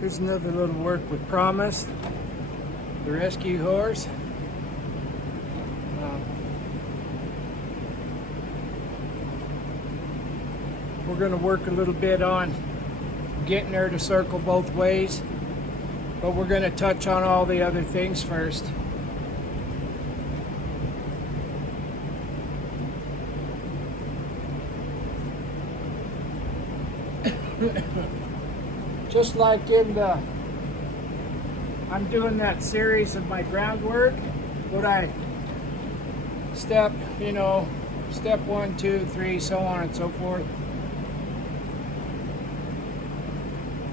Here's another little work with Promise, the rescue horse. We're going to work a little bit on getting her to circle both ways, but we're going to touch on all the other things first. Just like I'm doing that series of my groundwork, what I step 1, 2, 3, so on and so forth.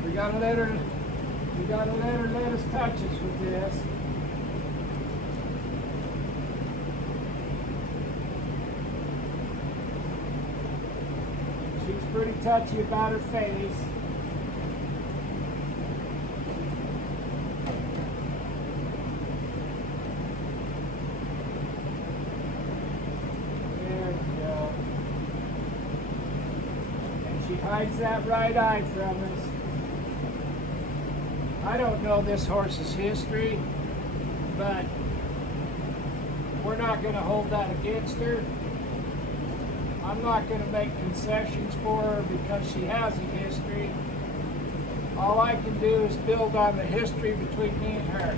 We gotta let her let us touch us with this. She's pretty touchy about her face. She hides that right eye from us. I don't know this horse's history, but we're not going to hold that against her. I'm not going to make concessions for her because she has a history. All I can do is build on the history between me and her.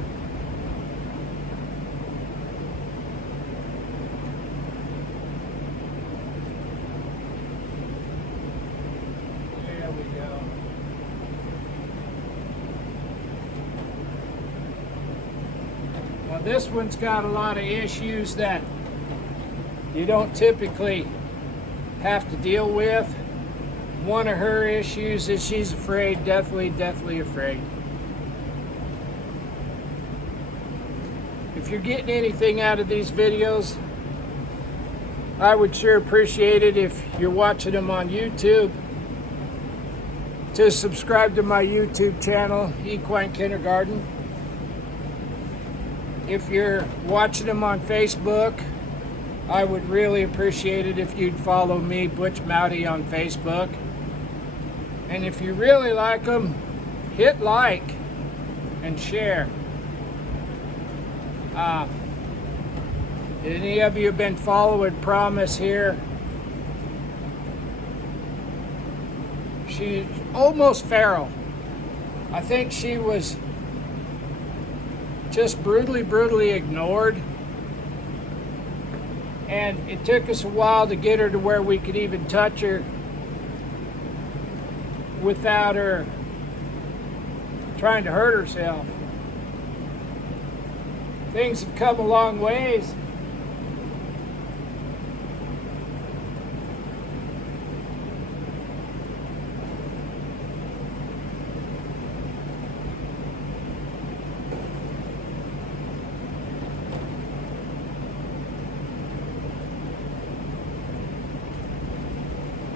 This one's got a lot of issues that you don't typically have to deal with. One of her issues is she's afraid, definitely afraid. If you're getting anything out of these videos, I would sure appreciate it if you're watching them on YouTube, to subscribe to my YouTube channel, Equine Kindergarten. If you're watching them on Facebook, I would really appreciate it if you'd follow me, Butch Mowdy, on Facebook. And if you really like them, hit like and share. Any of you have been following Promise here? She's almost feral. I think she was just brutally ignored, and it took us a while to get her to where we could even touch her without her trying to hurt herself. Things have come a long ways.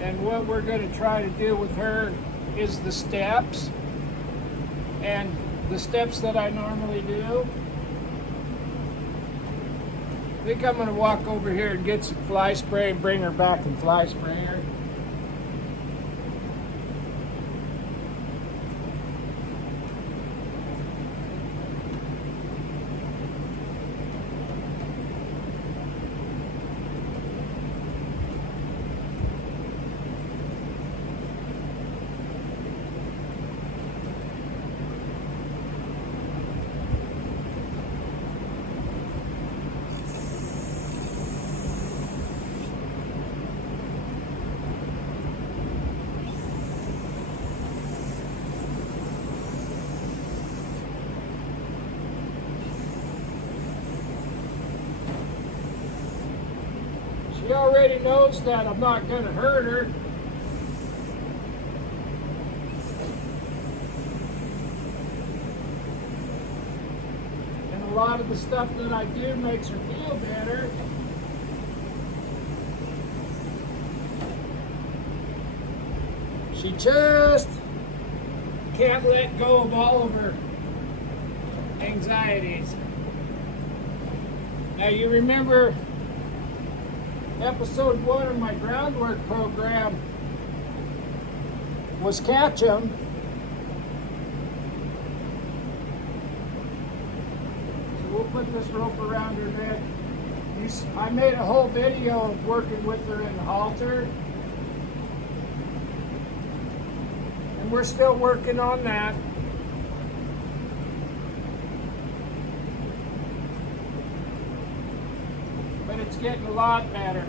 And what we're going to try to do with her is the steps, and the steps that I normally do. I think I'm going to walk over here and get some fly spray and bring her back and fly spray her. She already knows that I'm not going to hurt her. And a lot of the stuff that I do makes her feel better. She just can't let go of all of her anxieties. Now you remember episode 1 of my groundwork program was catch 'em. put this rope around her neck. I made a whole video of working with her in the halter. And we're still working on that. But it's getting a lot better.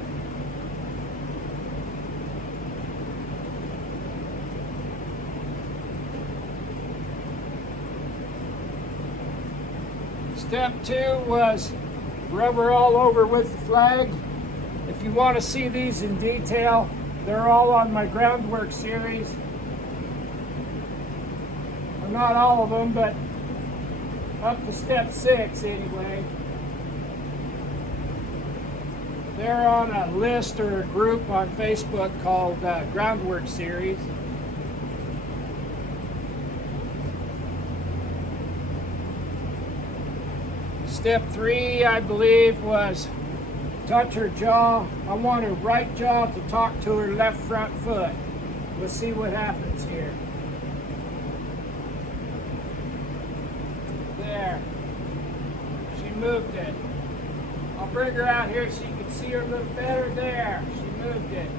Step 2 was rubber all over with the flag. If you want to see these in detail, they're all on my groundwork series. Well, not all of them, but up to step 6 anyway. They're on a list or a group on Facebook called Groundwork Series. Step 3, I believe, was touch her jaw. I want her right jaw to talk to her left front foot. We'll see what happens here. There. She moved it. I'll bring her out here so you can see her a little better. There. She moved it.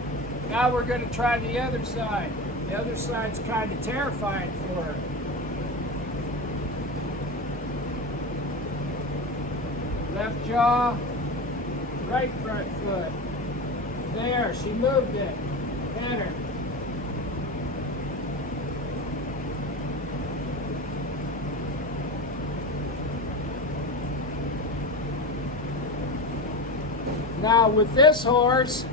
Now we're going to try the other side. The other side's kind of terrifying for her. Left jaw, right front foot. There, she moved it. Better. Now with this horse,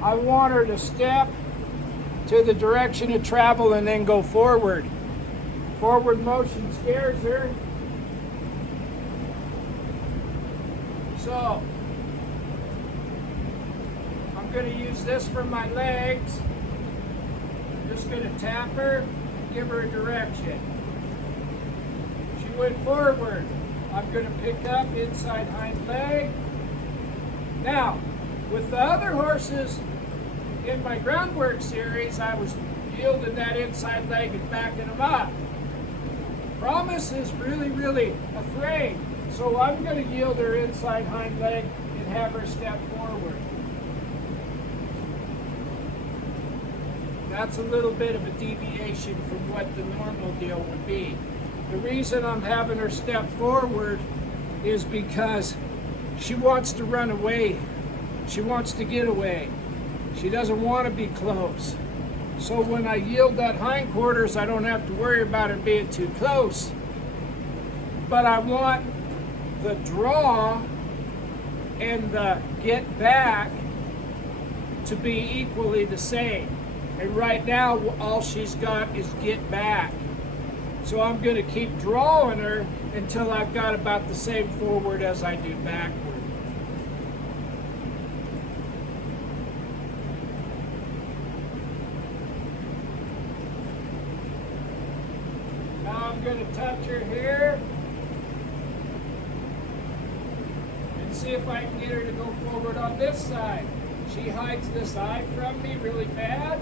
I want her to step to the direction of travel and then go forward. Forward motion scares her. So, I'm going to use this for my legs. I'm just going to tap her, give her a direction. She went forward. I'm going to pick up inside hind leg. Now, with the other horses in my groundwork series, I was yielding that inside leg and backing them up. Promise is really afraid, so I'm going to yield her inside hind leg and have her step forward. That's a little bit of a deviation from what the normal deal would be. The reason I'm having her step forward is because she wants to run away. She wants to get away. She doesn't want to be close. So when I yield that hindquarters, I don't have to worry about her being too close. But I want the draw and the get back to be equally the same. And right now, all she's got is get back. So I'm going to keep drawing her until I've got about the same forward as I do backward. Now I'm going to touch her here and see if I can get her to go forward on this side. She hides this eye from me really bad.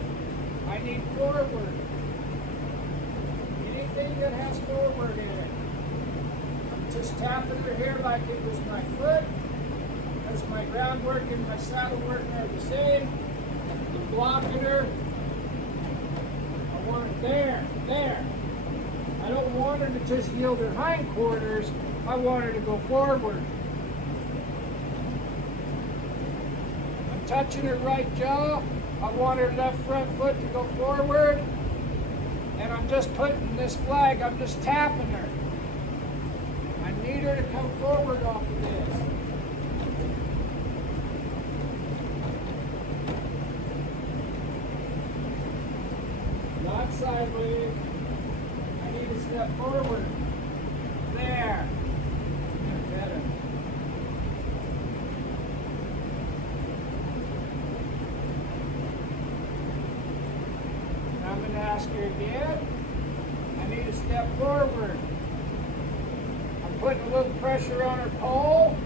I need forward. Anything that has forward in it. I'm just tapping her here like it was my foot, because my groundwork and my saddle work are the same. I'm blocking her. I want it there. I don't want her to just yield her hindquarters. I want her to go forward. I'm touching her right jaw. I want her left front foot to go forward. And I'm just putting this flag, I'm just tapping her. I need her to come forward off of this. Not sideways. I need to step forward. There. Better. I'm going to ask her again. I need to step forward. I'm putting a little pressure on her pole.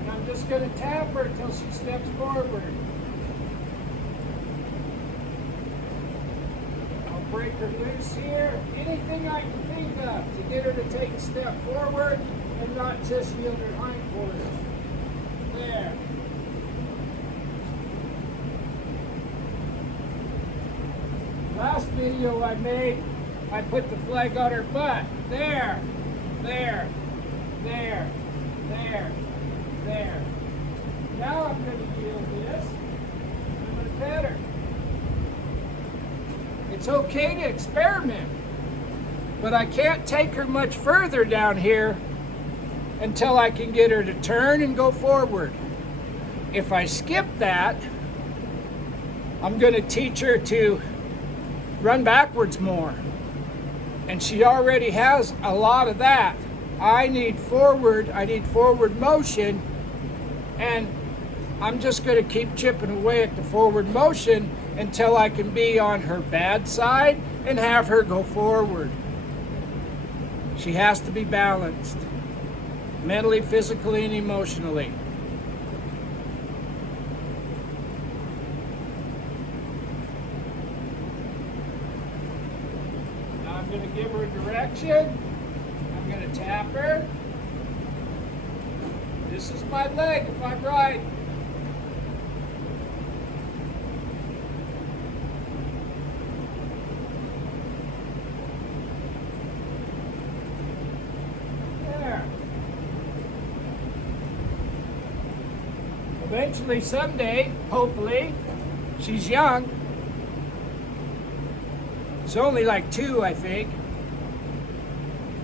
And I'm just going to tap her until she steps forward. break her loose here. Anything I can think of to get her to take a step forward and not just yield her hindquarters. There. Last video I made, I put the flag on her butt. There, there, there, there, there. Now I'm going to yield this. I'm going to pet her. It's okay to experiment, but I can't take her much further down here until I can get her to turn and go forward. If I skip that, I'm going to teach her to run backwards more. And she already has a lot of that. I need forward motion, and I'm just going to keep chipping away at the forward motion until I can be on her bad side and have her go forward. She has to be balanced, mentally, physically, and emotionally. Now I'm going to give her a direction. I'm going to tap her. This is my leg if I'm right. Eventually, someday, hopefully, she's young. She's only like 2, I think.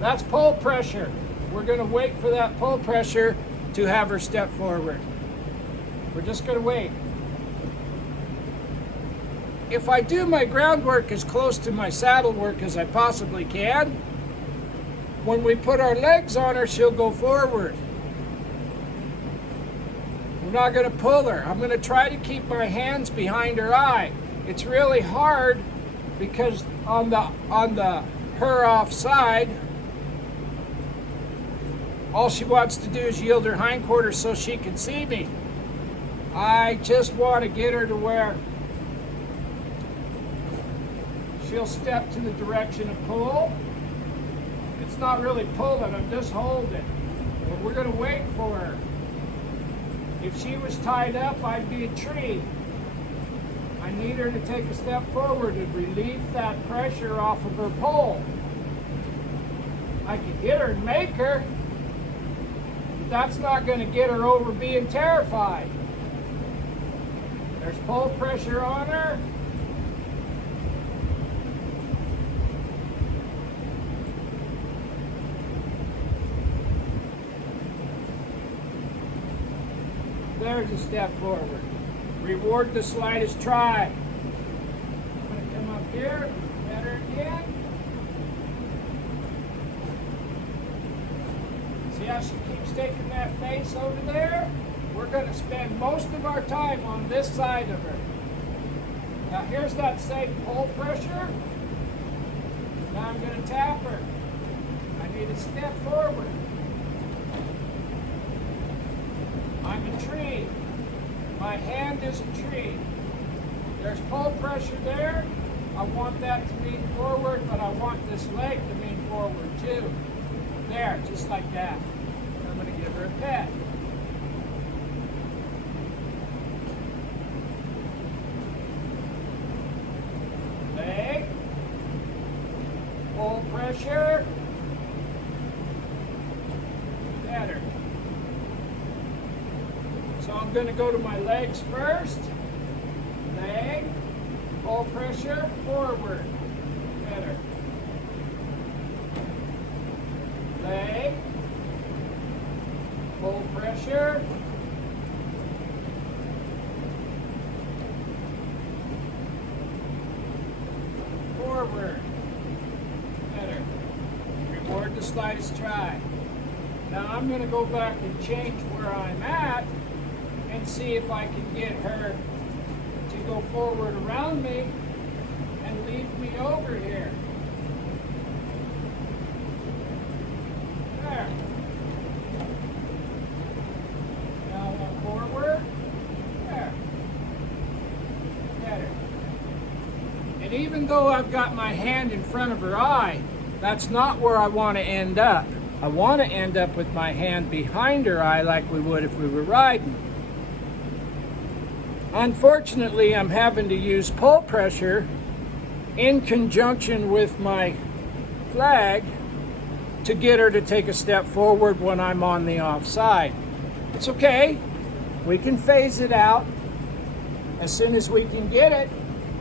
That's pull pressure. We're going to wait for that pull pressure to have her step forward. We're just going to wait. If I do my groundwork as close to my saddle work as I possibly can, when we put our legs on her, she'll go forward. I'm not going to pull her. I'm going to try to keep my hands behind her eye. It's really hard because on her offside, all she wants to do is yield her hindquarters so she can see me. I just want to get her to where she'll step to the direction of pull. It's not really pulling, I'm just holding. But we're going to wait for her. If she was tied up, I'd be a tree. I need her to take a step forward and relieve that pressure off of her pole. I can hit her and make her, but that's not going to get her over being terrified. There's pole pressure on her. There's a step forward. Reward the slightest try. I'm going to come up here, pat her again. See how she keeps taking that face over there? We're going to spend most of our time on this side of her. Now here's that same pull pressure. Now I'm going to tap her. I need a step forward. I'm a tree. My hand is a tree. There's pull pressure there. I want that to lean forward, but I want this leg to lean forward too. There, just like that. I'm going to give her a pet. Leg. Pull pressure. Better. So I'm going to go to my legs first. Leg, pull pressure, forward. Better. Leg, pull pressure. Forward. Better. Reward the slightest try. Now I'm going to go back and change where I'm at and see if I can get her to go forward around me and leave me over here. There. Now one forward. There. Better. And even though I've got my hand in front of her eye, that's not where I want to end up. I want to end up with my hand behind her eye like we would if we were riding. Unfortunately, I'm having to use pull pressure in conjunction with my flag to get her to take a step forward when I'm on the offside. It's okay. We can phase it out. As soon as we can get it,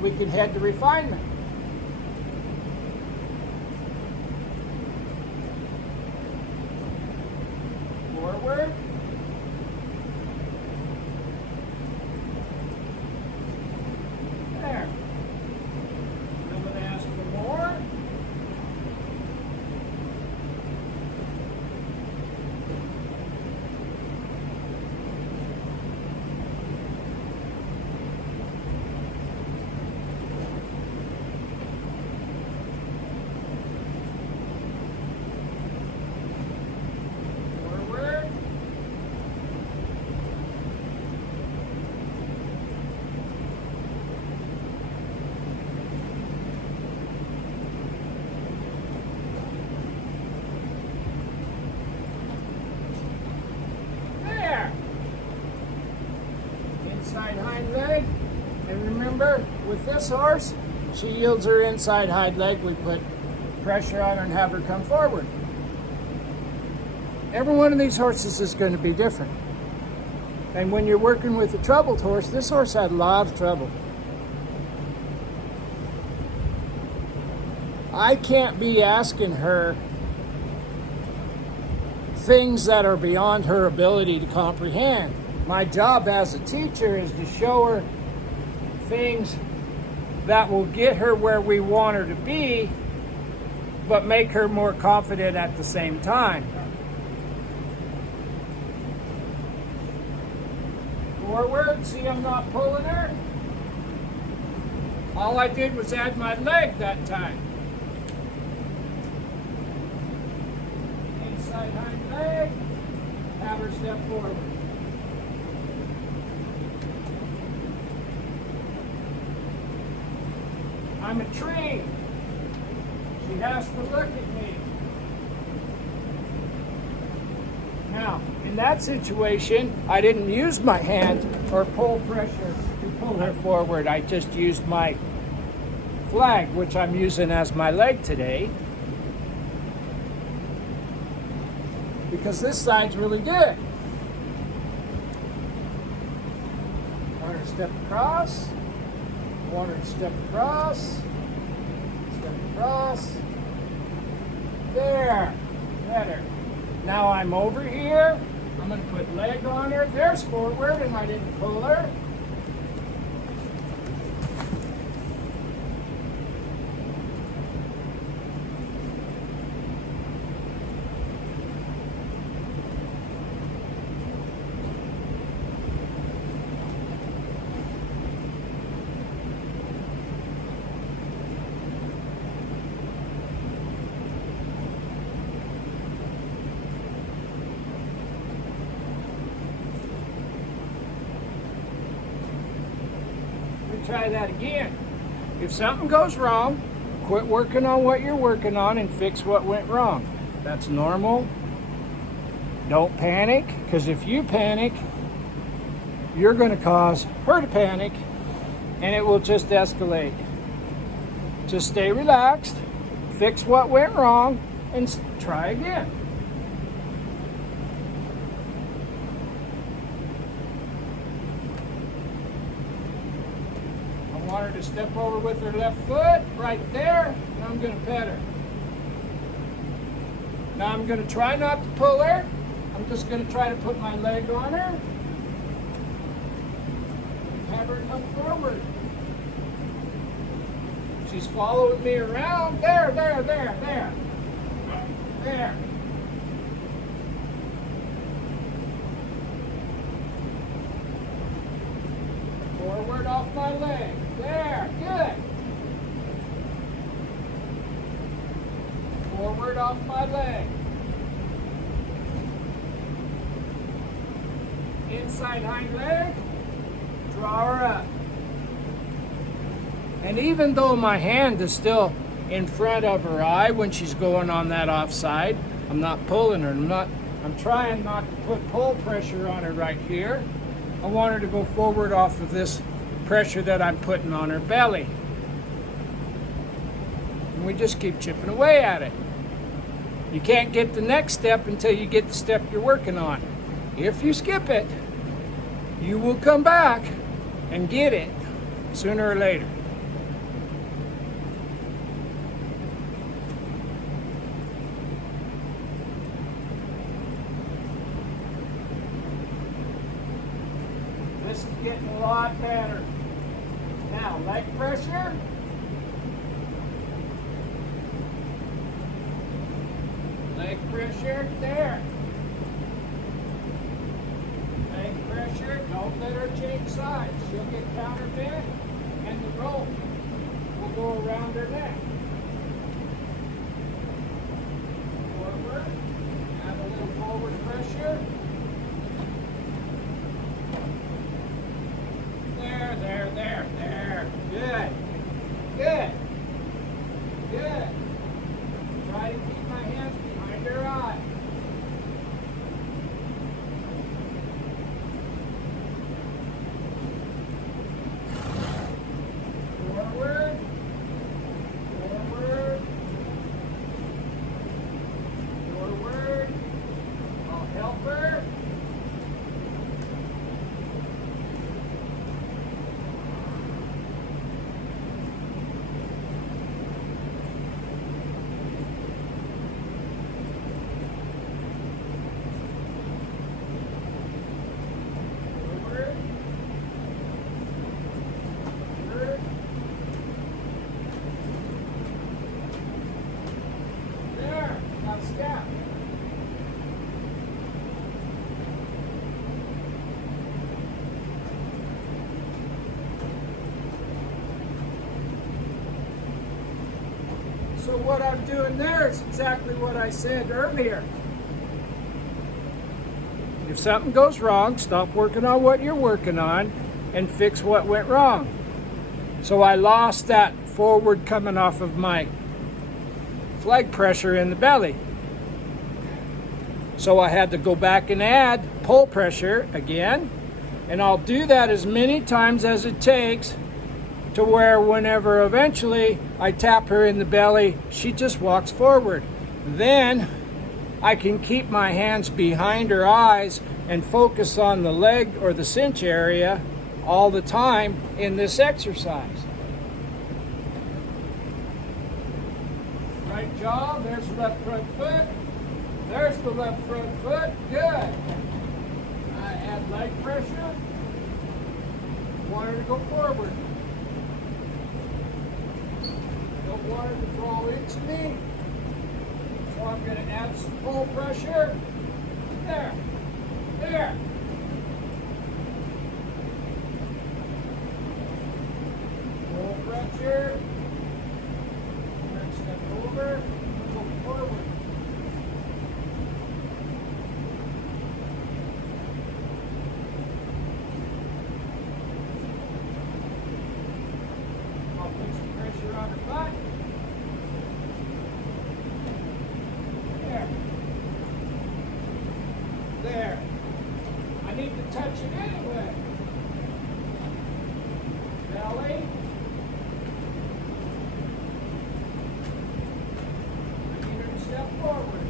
we can head to refinement. Forward. There. I'm going to ask for more. Inside hind leg, and remember with this horse, she yields her inside hind leg. We put pressure on her and have her come forward. Every one of these horses is going to be different, and when you're working with a troubled horse, this horse had a lot of trouble. I can't be asking her things that are beyond her ability to comprehend. My job as a teacher is to show her things that will get her where we want her to be, but make her more confident at the same time. Forward, see I'm not pulling her? All I did was add my leg that time. Inside hind leg, have her step forward. I'm a tree. She has to look at me. Now, in that situation, I didn't use my hand or pull pressure to pull her forward. I just used my flag, which I'm using as my leg today, because this side's really good. Want her to step across. Want her to step across. Step across. There. Better. Now I'm over here. I'm going to put leg on her. There's forward, and I didn't pull her. Try that again. If something goes wrong, quit working on what you're working on and fix what went wrong. That's normal. Don't panic, because if you panic, you're going to cause her to panic, and it will just escalate. Just stay relaxed, fix what went wrong, and try again. I want her to step over with her left foot right there, and I'm going to pet her. Now I'm going to try not to pull her. I'm just going to try to put my leg on her. Have her come forward. She's following me around. There. There. Forward off my leg. There, good. Forward off my leg. Inside hind leg. Draw her up. And even though my hand is still in front of her eye when she's going on that offside, I'm not pulling her. I'm trying not to put pull pressure on her right here. I want her to go forward off of this pressure that I'm putting on her belly. And we just keep chipping away at it. You can't get the next step until you get the step you're working on. If you skip it, you will come back and get it sooner or later. This is getting a lot better. Now, leg pressure. Leg pressure, there. Leg pressure, don't let her change sides. She'll get counter bent and the rope will go around her neck. Forward, add a little forward pressure. There. Good. Try to keep my hands behind her eye. Forward. I'll help her. Step. So what I'm doing there is exactly what I said earlier. If something goes wrong, stop working on what you're working on and fix what went wrong. So I lost that forward coming off of my leg pressure in the belly. So I had to go back and add pull pressure again, and I'll do that as many times as it takes to where whenever eventually I tap her in the belly, she just walks forward. Then I can keep my hands behind her eyes and focus on the leg or the cinch area all the time in this exercise. Right jaw, there's the left front foot. There's the left front foot. Good. I add leg pressure. Want her to go forward. Don't want her to draw into me. So I'm going to add some pull pressure. There. Pull pressure. Next step over. Go forward. On her butt. There. I need to touch it anyway. Belly. I need her to step forward.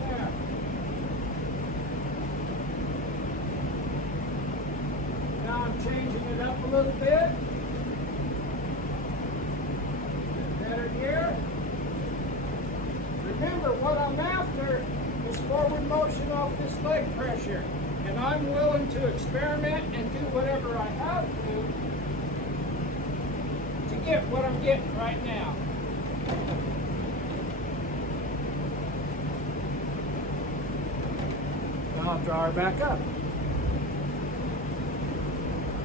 There. Now I'm changing it up a little bit. Better here. Remember, what I'm after is forward motion off this leg pressure. And I'm willing to experiment and do whatever I have to get what I'm getting right now. Now I'll draw her back up.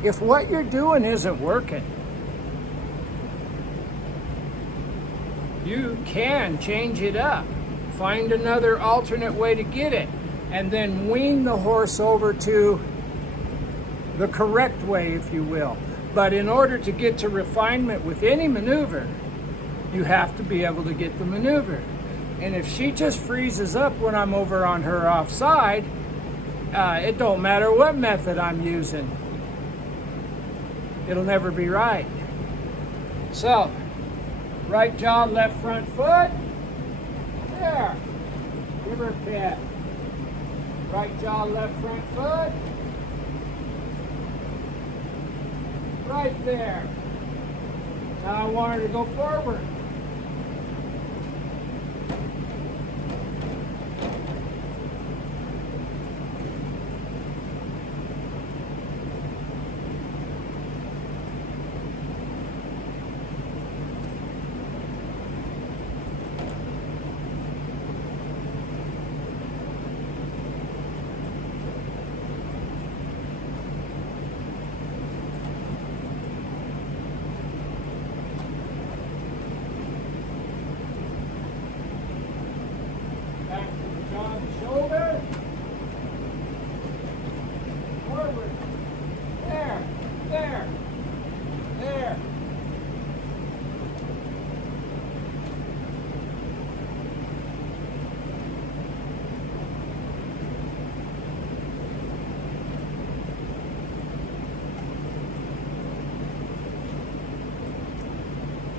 If what you're doing isn't working, you can change it up. Find another alternate way to get it, and then wean the horse over to the correct way, if you will. But in order to get to refinement with any maneuver, you have to be able to get the maneuver. And if she just freezes up when I'm over on her offside, it don't matter what method I'm using. It'll never be right. So, right jaw, left front foot. There. Give her a pat. Right jaw, left front foot. Right there. Now I want her to go forward. Shoulder, forward, there, there, there.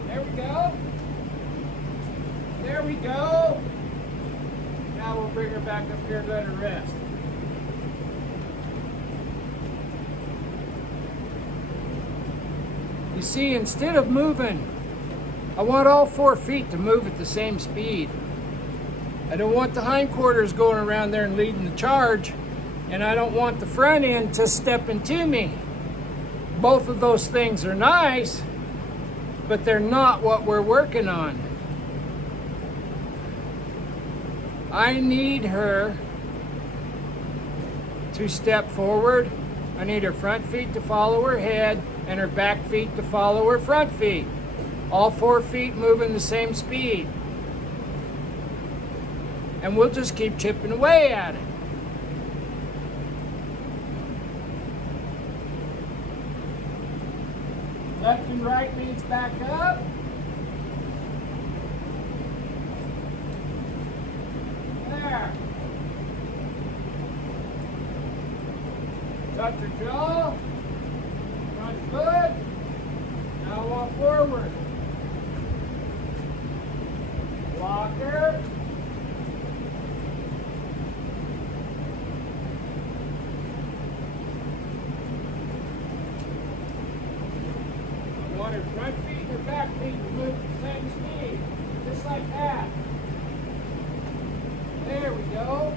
There we go. There we go. Now we'll bring her back up here and let her rest. You see, instead of moving, I want all 4 feet to move at the same speed. I don't want the hindquarters going around there and leading the charge, and I don't want the front end to step into me. Both of those things are nice, but they're not what we're working on. I need her to step forward. I need her front feet to follow her head and her back feet to follow her front feet. All 4 feet moving the same speed. And we'll just keep chipping away at it. Left and right means back up. There. Touch your jaw. Front foot. Now walk forward. Walker. I want her front feet and her back feet to move at the same speed. Just like that. There we go.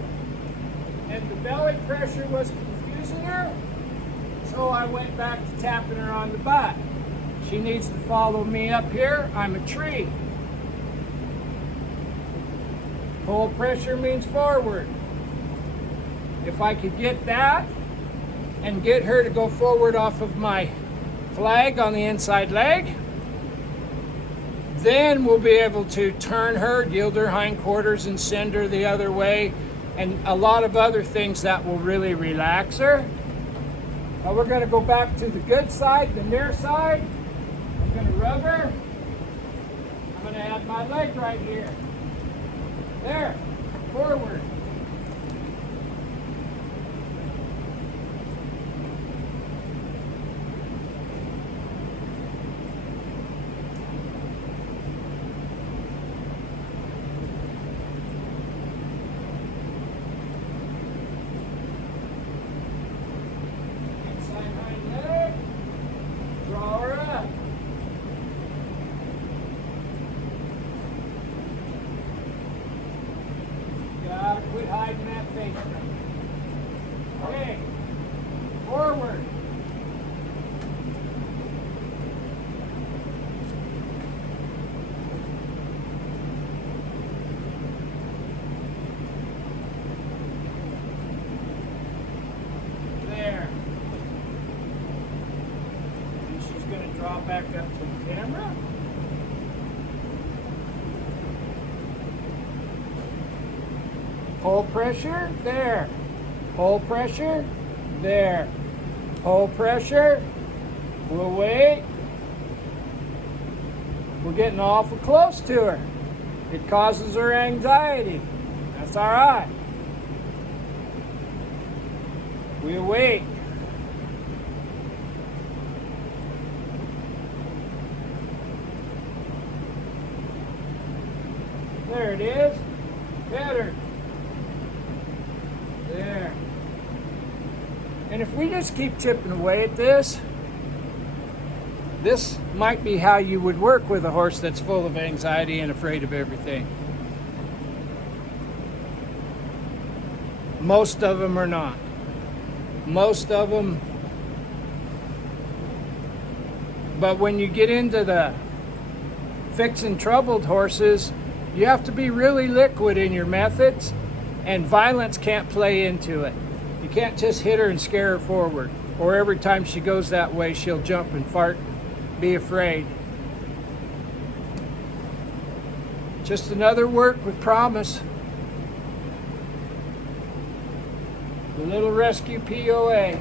And the belly pressure was confusing her, so I went back to tapping her on the butt. She needs to follow me up here. I'm a tree. Pull pressure means forward. If I could get that and get her to go forward off of my flag on the inside leg, then we'll be able to turn her, yield her hindquarters, and send her the other way, and a lot of other things that will really relax her. Now we're going to go back to the good side, the near side. I'm going to rub her. I'm going to add my leg right here. There, forward. Quit hiding that face. Okay, forward. There. And she's going to draw back up to the camera. Pull pressure, there. Pull pressure, there. Hold pressure. We'll wait. We're getting awful close to her. It causes her anxiety. That's all right. We'll wait. There it is. Better. There. And if we just keep chipping away at this, this might be how you would work with a horse that's full of anxiety and afraid of everything. Most of them are not. Most of them. But when you get into the fixing troubled horses, you have to be really liquid in your methods, and violence can't play into it. You can't just hit her and scare her forward, or every time she goes that way, she'll jump and fart, be afraid. Just another work with promise. The little rescue POA.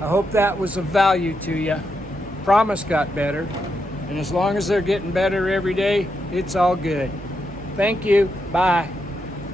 I hope that was of value to you. Promise got better. And as long as they're getting better every day, it's all good. Thank you. Bye.